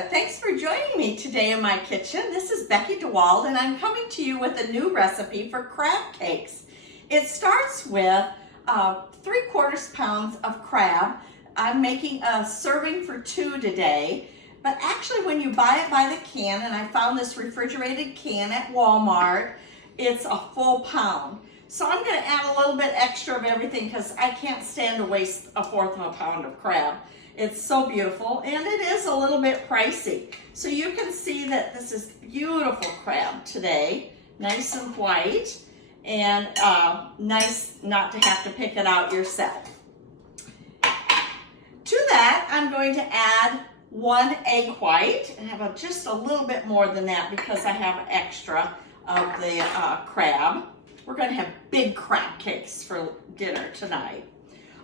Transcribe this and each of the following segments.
Thanks for joining me today in my kitchen. This is Becky DeWald and I'm coming to you with a new recipe for crab cakes. It starts with 3/4 pounds of crab. I'm making a serving for 2 today, but actually when you buy it by the can, and I found this refrigerated can at Walmart, it's a full pound. So I'm going to add a little bit extra of everything because I can't stand to waste 1/4 pound of crab. It's so beautiful, and it is a little bit pricey. So you can see that this is beautiful crab today, nice and white, and nice not to have to pick it out yourself. To that, I'm going to add 1 egg white, and have just a little bit more than that because I have extra of the crab. We're going to have big crab cakes for dinner tonight.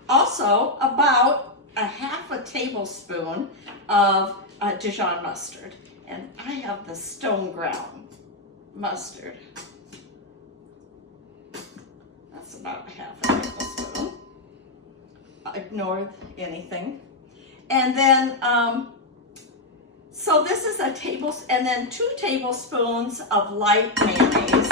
Also, about 1/2 tablespoon of Dijon mustard. And I have the stone ground mustard. That's about 1/2 tablespoon. Ignore anything. And then, so this is a tablespoon, and then 2 tablespoons of light mayonnaise.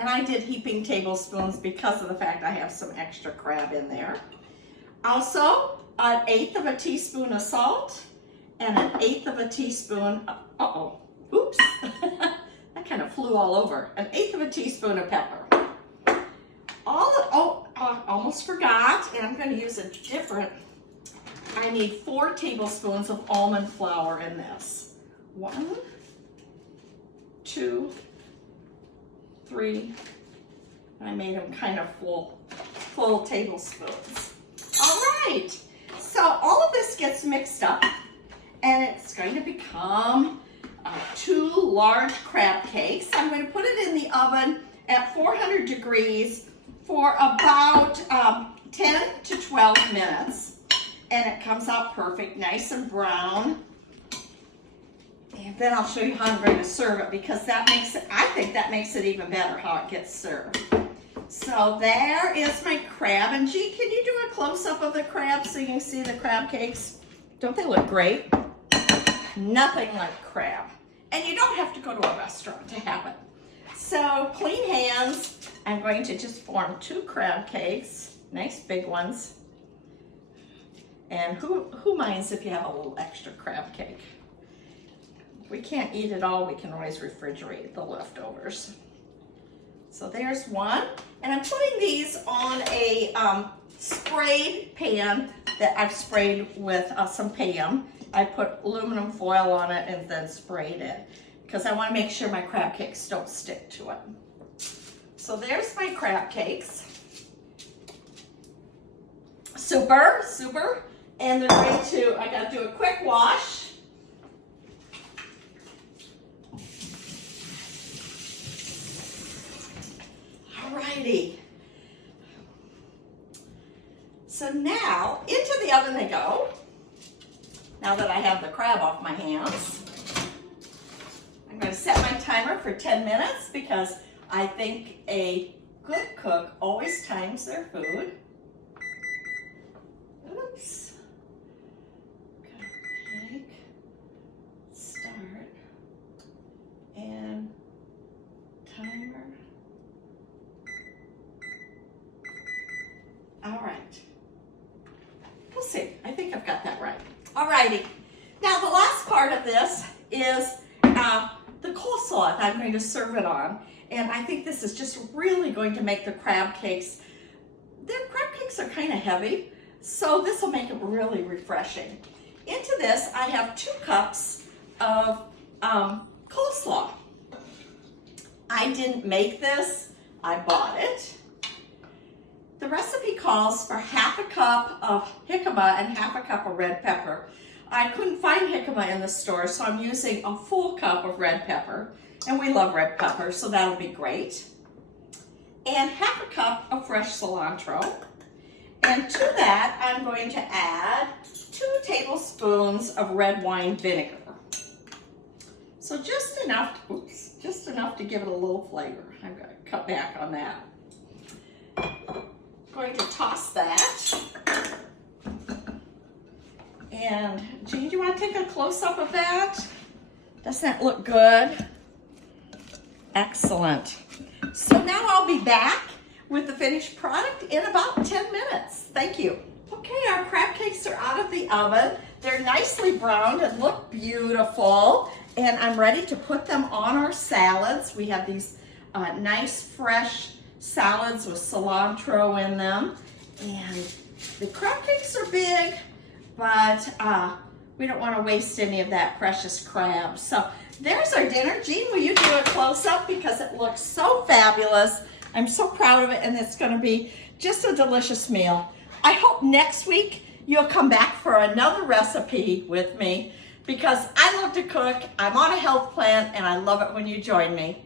And I did heaping tablespoons because of the fact I have some extra crab in there. Also, 1/8 teaspoon of salt and 1/8 teaspoon, oops, that kind of flew all over. 1/8 teaspoon of pepper. Almost forgot, and I'm going to use a different, I need 4 tablespoons of almond flour in this. 1, 2, 3, I made them kind of full tablespoons. All right, so all of this gets mixed up, and it's going to become 2 large crab cakes. I'm going to put it in the oven at 400 degrees for about 10 to 12 minutes, and it comes out perfect, nice and brown. And then I'll show you how I'm going to serve it, because that makes it, I think that makes it even better how it gets served. So there is my crab. And G, can you do a close-up of the crab so you can see the crab cakes? Don't they look great? Nothing like crab. And you don't have to go to a restaurant to have it. So clean hands. I'm going to just form 2 crab cakes, nice big ones. And who minds if you have a little extra crab cake? If we can't eat it all, we can always refrigerate the leftovers. So there's one, and I'm putting these on a sprayed pan that I've sprayed with some Pam. I put aluminum foil on it and then sprayed it because I want to make sure my crab cakes don't stick to it. So there's my crab cakes. Super, super. And they're ready to, I got to do a quick wash. Alrighty. So now, into the oven they go. Now that I have the crab off my hands. I'm going to set my timer for 10 minutes because I think a good cook always times their food. Oops. Okay. Start. And timer. All right. We'll see. I think I've got that right. All righty. Now the last part of this is the coleslaw that I'm going to serve it on. And I think this is just really going to make the crab cakes. The crab cakes are kind of heavy, so this will make it really refreshing. Into this, I have 2 cups of coleslaw. I didn't make this. I bought it. The recipe calls for 1/2 cup of jicama and 1/2 cup of red pepper. I couldn't find jicama in the store, so I'm using a full cup of red pepper. And we love red pepper, so that'll be great. And 1/2 cup of fresh cilantro. And to that, I'm going to add 2 tablespoons of red wine vinegar. So just enough, just enough to give it a little flavor. I'm going to cut back on that. Going to toss that. And Jean, do you want to take a close-up of that? Doesn't that look good? Excellent. So now I'll be back with the finished product in about 10 minutes. Thank you. Okay, our crab cakes are out of the oven. They're nicely browned and look beautiful. And I'm ready to put them on our salads. We have these nice fresh salads with cilantro in them. And the crab cakes are big, but we don't want to waste any of that precious crab. So there's our dinner. Jean, will you do a close-up because it looks so fabulous. I'm so proud of it, and it's going to be just a delicious meal. I hope next week you'll come back for another recipe with me because I love to cook. I'm on a health plan, and I love it when you join me.